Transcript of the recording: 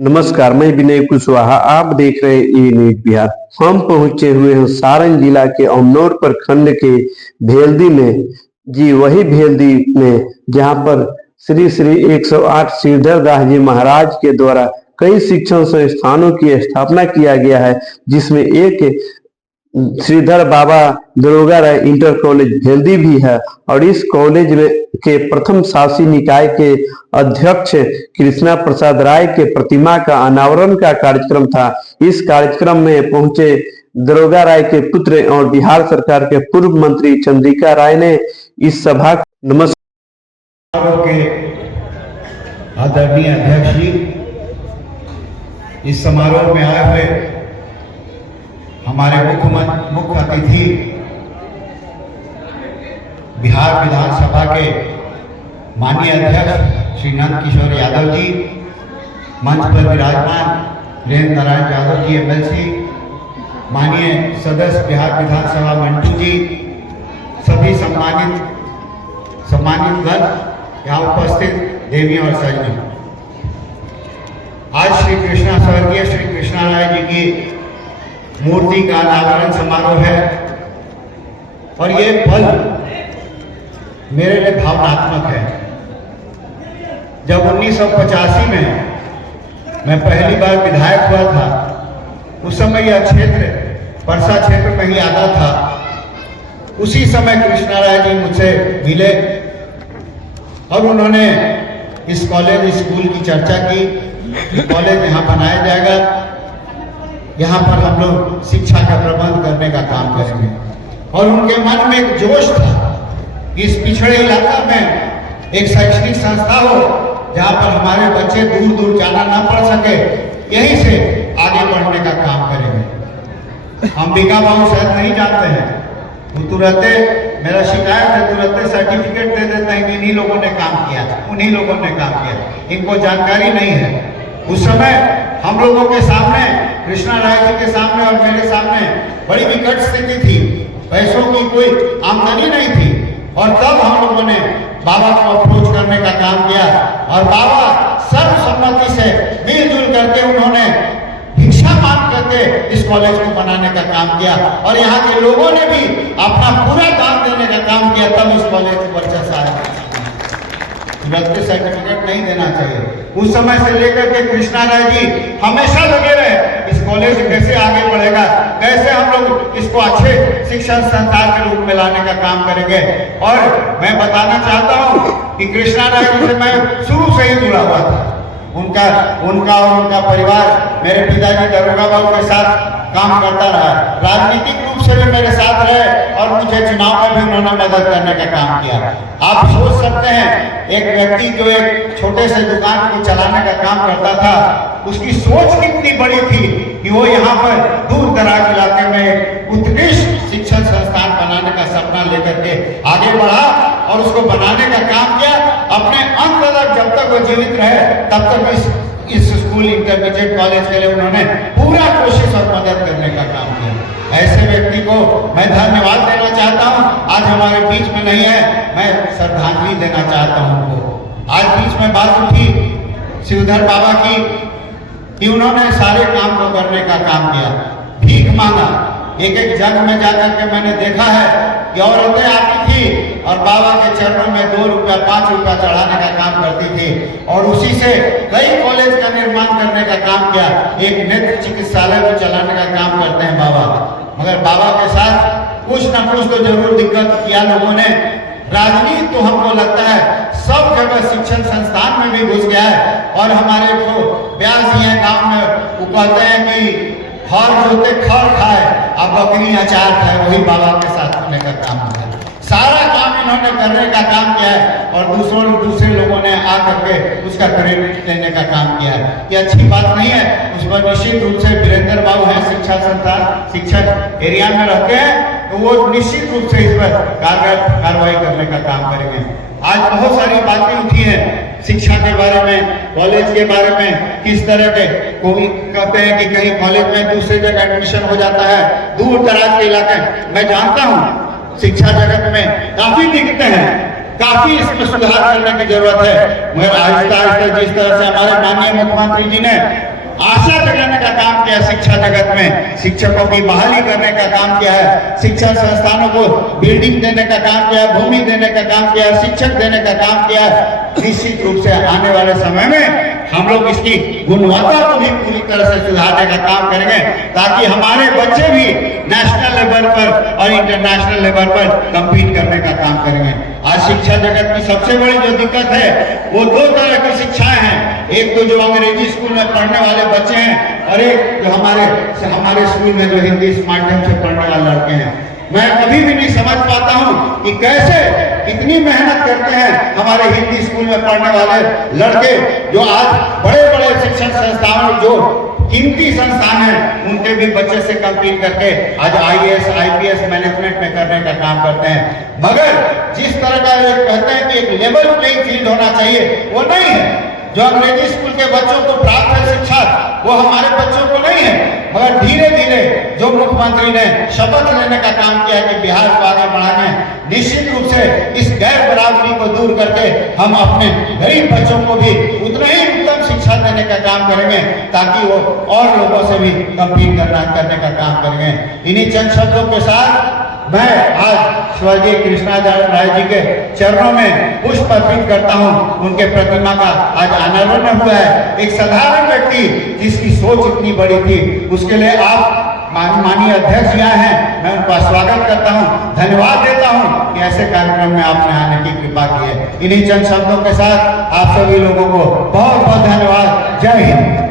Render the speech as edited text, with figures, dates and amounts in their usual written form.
नमस्कार, मैं विनय कुशवाहा। आप देख रहे हैं ई न्यूज बिहार। हम पहुंचे हुए हैं सारण जिला के अमनौर प्रखंड के भेल्दी में। जी वही भेल्दी में जहां पर श्री श्री 108 श्रीधर दास जी महाराज के द्वारा कई शिक्षण संस्थानों की स्थापना किया गया है, जिसमें एक श्रीधर बाबा दरोगा राय इंटर कॉलेज भेल्दी भी है। और इस कॉलेज में के प्रथम शासी निकाय के अध्यक्ष कृष्णा प्रसाद राय के प्रतिमा का अनावरण का कार्यक्रम था। इस कार्यक्रम में पहुंचे दरोगा राय के पुत्र और बिहार सरकार के पूर्व मंत्री चंद्रिका राय ने इस सभा नमस्कार के आदरणीय अध्यक्ष जी, इस समारोह में आए हुए हमारे मुख्य अतिथि बिहार विधानसभा के माननीय अध्यक्ष श्री नंद किशोर यादव जी, मंच पर विराजमान वीरेंद्र नारायण यादव जी एमएलसी, माननीय सदस्य बिहार विधानसभा मंटू जी, सभी सम्मानित गण, यहाँ उपस्थित देवी और सज्जन। आज स्वर्गीय श्री कृष्णा राय जी की मूर्ति का अनावरण समारोह है और ये पल मेरे लिए भावनात्मक है। जब 1985 में मैं पहली बार विधायक हुआ था, उस समय यह क्षेत्र परसा क्षेत्र में ही आता था। उसी समय कृष्णा राय जी मुझसे मिले और उन्होंने इस कॉलेज स्कूल की चर्चा की। कॉलेज यहाँ बनाया जाएगा, यहाँ पर हम लोग शिक्षा का प्रबंध करने का काम करेंगे। और उनके मन में एक जोश था कि इस पिछड़े इलाका में एक शैक्षणिक संस्था हो जहाँ पर हमारे बच्चे दूर दूर जाना ना पड़ सके, यहीं से आगे बढ़ने का काम करेंगे। अंबिका बाबू शायद नहीं जानते हैं, वो तुरंत मेरा शिकायत है, तुरंत सर्टिफिकेट दे देते हैं कि इन्हीं लोगों ने काम किया, उन्हीं लोगों ने काम किया, इनको जानकारी नहीं है। उस समय हम लोगों के सामने, कृष्णा राय जी के सामने और मेरे सामने बड़ी विकट स्थिति थी, पैसों की कोई आमदनी नहीं थी। और तब हम लोगों ने बाबा को अप्रोच करने का काम किया और बाबा सर्वसम्मति से मिलजुल करके उन्होंने भिक्षा मांग करके इस कॉलेज को बनाने का काम किया और यहाँ के लोगों ने भी अपना पूरा दान देने का काम किया, तब इस कॉलेज को वर्चस्व आया। सर्टिफिकेट नहीं देना चाहिए। उस समय से लेकर के कृष्णा राय जी हमेशा लगे रहे, इस कॉलेज कैसे आगे बढ़ेगा, कैसे हम लोग इसको अच्छे शिक्षण संस्थान के रूप में लाने का काम करेंगे। और मैं बताना चाहता हूँ कि कृष्णा राय जी से मैं शुरू से ही जुड़ा हुआ था। उनका और उनका परिवार मेरे पिताजी दरोगा बाबू के साथ काम करता रहा, राजनीतिक रूप से भी मेरे साथ रहे और मुझे चुनाव में भी उन्होंने मदद करने का काम किया। आप सोच सकते हैं, एक व्यक्ति जो एक छोटे से दुकान को चलाने का काम करता था, उसकी सोच कितनी बड़ी थी कि वो यहाँ पर दूर दराज इलाके में उत्कृष्ट शिक्षण संस्थान बनाने का सपना लेकर के आगे बढ़ा और उसको बनाने का काम किया। अपने अंत तक, जब तक वो जीवित रहे, तब तक इस स्कूल इंटरमीडिएट कॉलेज के लिए उन्होंने पूरा कोशिश और मदद करने का काम किया। ऐसे व्यक्ति को मैं धन्यवाद देना चाहता हूं। आज हमारे बीच में नहीं है, मैं श्रद्धांजलि देना चाहता हूं उनको। आज बीच में बात उठी श्रीधर बाबा की कि उन्होंने सारे काम को करने का काम किया, भीख मांगा। एक जगह में जाकर के मैंने देखा है कि औरतें आती थी और बाबा के चरणों में 2 रुपया 5 रुपया चढ़ाने का काम करती थी और उसी से कई कॉलेज का निर्माण करने का काम किया। एक नेत्र चिकित्सालय को चलाने का काम करते हैं बाबा। मगर बाबा के साथ कुछ न कुछ तो जरूर दिक्कत किया लोगों ने। राजनीति तो हमको लगता है सब जगह शिक्षण संस्थान में भी घुस गया है। और हमारे जो व्यास जी हैं गाँव में, वो कहते हैं कि हर जोते खर खाए अब बकरी अचार खाए, वही बाबा के साथ होने का काम होता है। सारा काम इन्होंने करने का काम किया है और दूसरे लोगों ने आकर के उसका क्रेडिट लेने का काम किया है। ये अच्छी बात नहीं है। उस पर निश्चित रूप से वीरेंद्र बाबू हैं, शिक्षा संस्थान शिक्षक एरिया में रहते हैं, तो वो निश्चित रूप से इस पर कार्रवाई करने का काम करेंगे। आज बहुत सारी बातें उठी हैं शिक्षा के बारे में, कॉलेज के बारे में, किस तरह के कोई कहते हैं कि कहीं कॉलेज में दूसरी जगह एडमिशन हो जाता है, दूर दराज के इलाके। मैं जानता हूँ शिक्षा जगत में काफी दिक्कतें हैं, काफी इसमें सुधार करने की जरूरत है। मगर आहिस्ता आहिस्ता जिस तरह से हमारे माननीय मुख्यमंत्री जी ने आशा जगाने का काम किया, शिक्षा जगत में शिक्षकों की बहाली करने का काम किया है, शिक्षण संस्थानों को बिल्डिंग देने का काम किया, भूमि देने का काम किया, शिक्षक देने का काम किया, निश्चित रूप से आने वाले समय में हम लोग इसकी गुणवत्ता को भी पूरी तरह से सुधारने का काम करेंगे, ताकि हमारे बच्चे भी नेशनल लेवल पर और इंटरनेशनल लेवल पर कम्पीट करने का काम करेंगे। आज शिक्षा जगत की सबसे बड़ी जो दिक्कत है वो दो तरह की शिक्षाएं हैं, एक तो जो अंग्रेजी स्कूल में पढ़ने वाले बच्चे हैं और एक जो हमारे स्कूल में जो हिंदी माध्यम से पढ़ने वाले लड़के हैं। मैं कभी भी नहीं समझ पाता हूं कि कैसे इतनी मेहनत करते हैं हमारे हिंदी स्कूल में पढ़ने वाले लड़के, जो आज बड़े बड़े शिक्षण संस्थानों जो कीमती संस्थान है उनके भी बच्चे से कम्पीट करके आज IAS IPS मैनेजमेंट में करने का काम करते हैं। मगर जिस तरह का कहते हैं कि एक लेवल प्लेइंग फील्ड होना चाहिए, वो नहीं है। जो अंग्रेजी स्कूल के बच्चों को प्राप्त है शिक्षा, वो हमारे बच्चों को नहीं है। मगर धीरे धीरे जो मुख्यमंत्री ने शपथ लेने का काम किया कि बिहार को आगे बढ़ाने, निश्चित रूप से इस गैर बराबरी को दूर करके हम अपने गरीब बच्चों को भी उतना ही उत्तम शिक्षा देने का काम करेंगे, ताकि वो और लोगों से भी कम्पीट करने का काम करेंगे। इन्हीं चंद शब्दों के साथ मैं आज स्वर्गीय कृष्णा राय जी के चरणों में पुष्प अर्पित करता हूं। उनके प्रतिमा का आज अनावरण हुआ है। एक साधारण व्यक्ति जिसकी सोच इतनी बड़ी थी, उसके लिए आप माननीय अध्यक्ष यहाँ हैं, मैं उनका स्वागत करता हूं, धन्यवाद देता हूं कि ऐसे कार्यक्रम में आपने आने की कृपा की है। इन्हीं चंद शब्दों के साथ आप सभी लोगों को बहुत बहुत धन्यवाद। जय हिंद।